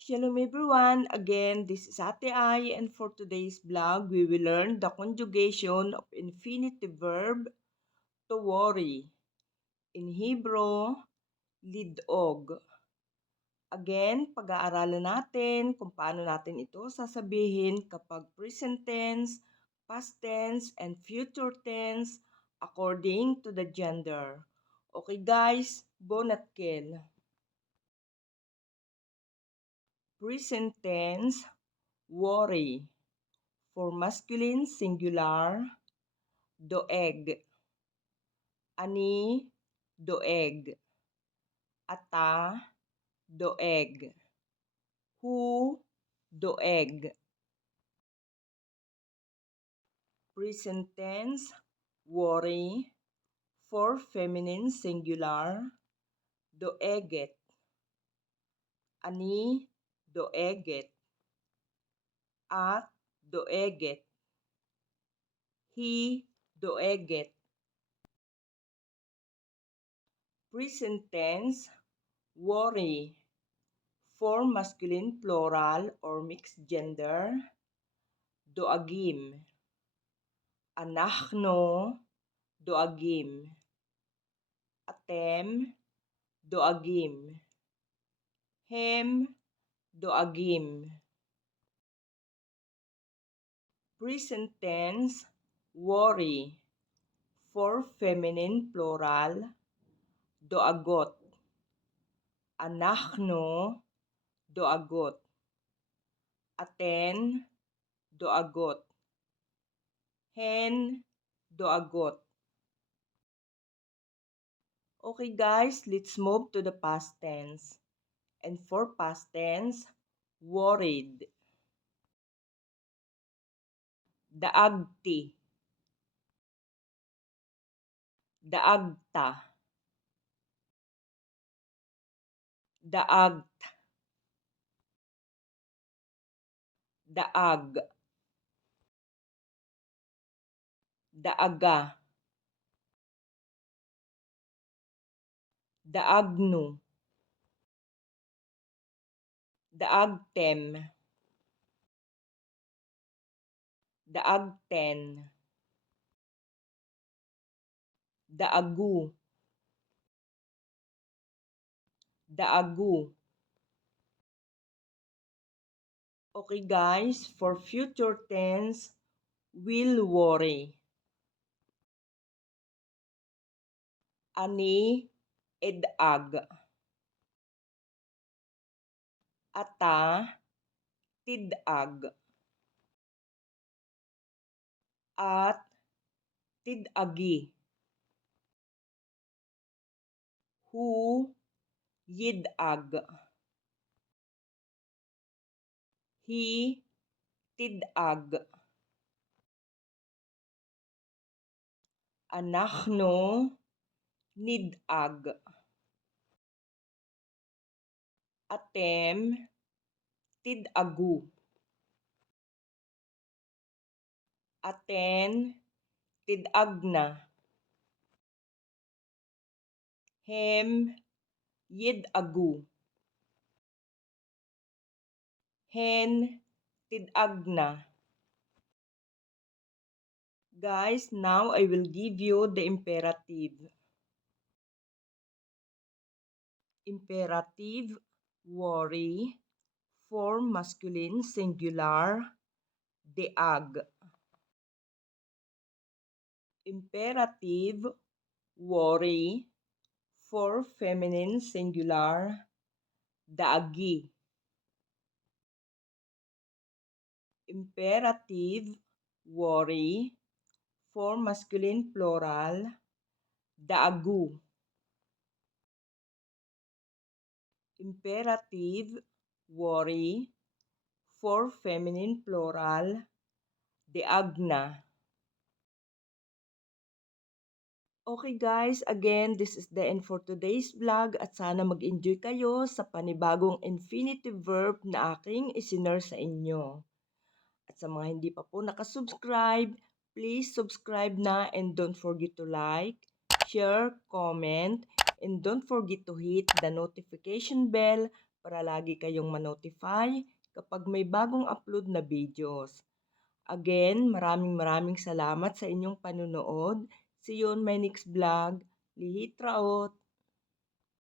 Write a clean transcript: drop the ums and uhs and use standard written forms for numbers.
Shalom everyone! Again, this is Ate Ai, and for today's vlog, we will learn the conjugation of infinitive verb to worry. In Hebrew, lidog. Again, pag-aaralan natin kung paano natin ito sasabihin kapag present tense, past tense, and future tense according to the gender. Okay guys, bonatkel. Present tense, worry. For masculine, singular, doeg. Ani, doeg. Ata, doeg. Hu, doeg. Present tense, worry. For feminine, singular, doeget. Ani, doeget. At, doeget. He, doeget. Present tense, worry. For masculine, plural, or mixed gender, doagim. Anachno, doagim. Atem, doagim. Hem, doagim. Present tense, worry. For feminine, plural, doagot. Anachno, doagot. Aten, doagot. Hen, doagot. Okay guys, let's move to the past tense. And for past tense, worried. Daagti. Daagta. Daagt. Daag. Daaga. Daagno. Daagtem. Daagten. Daagu. Daagu. Okay guys, for future tense, will worry. Ani, edag. Ata, tidag. At, tidagi. Hu, yidag. Hi, tidag. Anachno, nidag. Atem, tidagu. Aten, tidagna. Hem, yidagu. Hen, tidagna. Guys, now I will give you the imperative. Imperative, worry. For masculine, singular, deag. Imperative, worry. For feminine, singular, daagi. Imperative, worry. For masculine, plural, daagu. Imperative, worry. For feminine, plural, deagna. Okay guys, again, this is the end for today's vlog at sana mag-enjoy kayo sa panibagong infinitive verb na aking isinare sa inyo. At sa mga hindi pa po nakasubscribe, please subscribe na and don't forget to like, share, comment, and don't forget to hit the notification bell para lagi kayong ma-notify kapag may bagong upload na videos. Again, maraming salamat sa inyong panunood. See you on my next vlog. Lihit Raot!